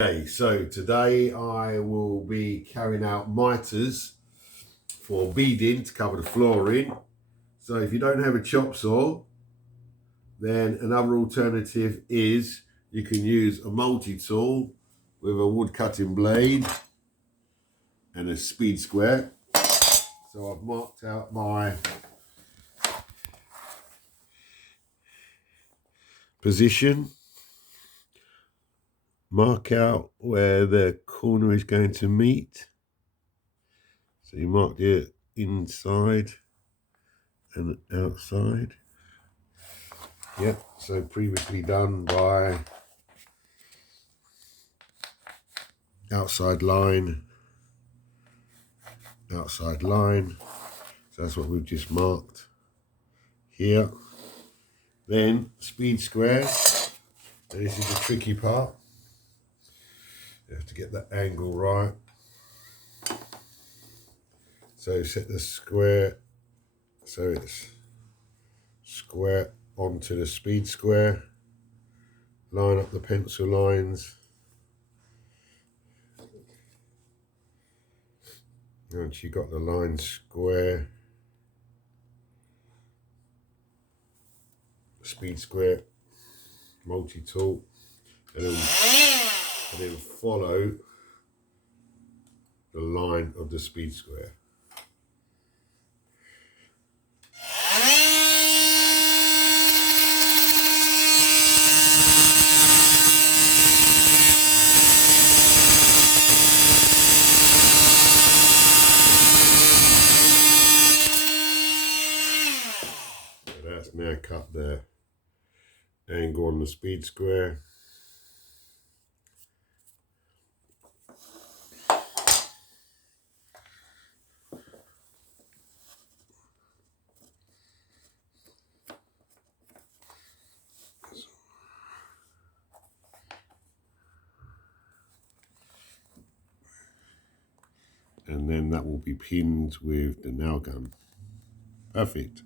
Okay, so today I will be carrying out mitres for beading to cover the flooring. So if you don't have a chop saw, then another alternative is you can use a multi-tool with a wood cutting blade and a speed square. So I've marked out my position, mark out where the corner is going to meet. So you mark the inside and outside. Yep, so previously done by outside line. So that's what we've just marked here. Then speed square. And this is the tricky part. You have to get that angle right. So set the square so it's square onto the speed square. Line up the pencil lines. Once you've got the line square, speed square, multi-tool, and then follow the line of the speed square. That's now cut the angle on the speed square. And then that will be pinned with the nail gun. Perfect.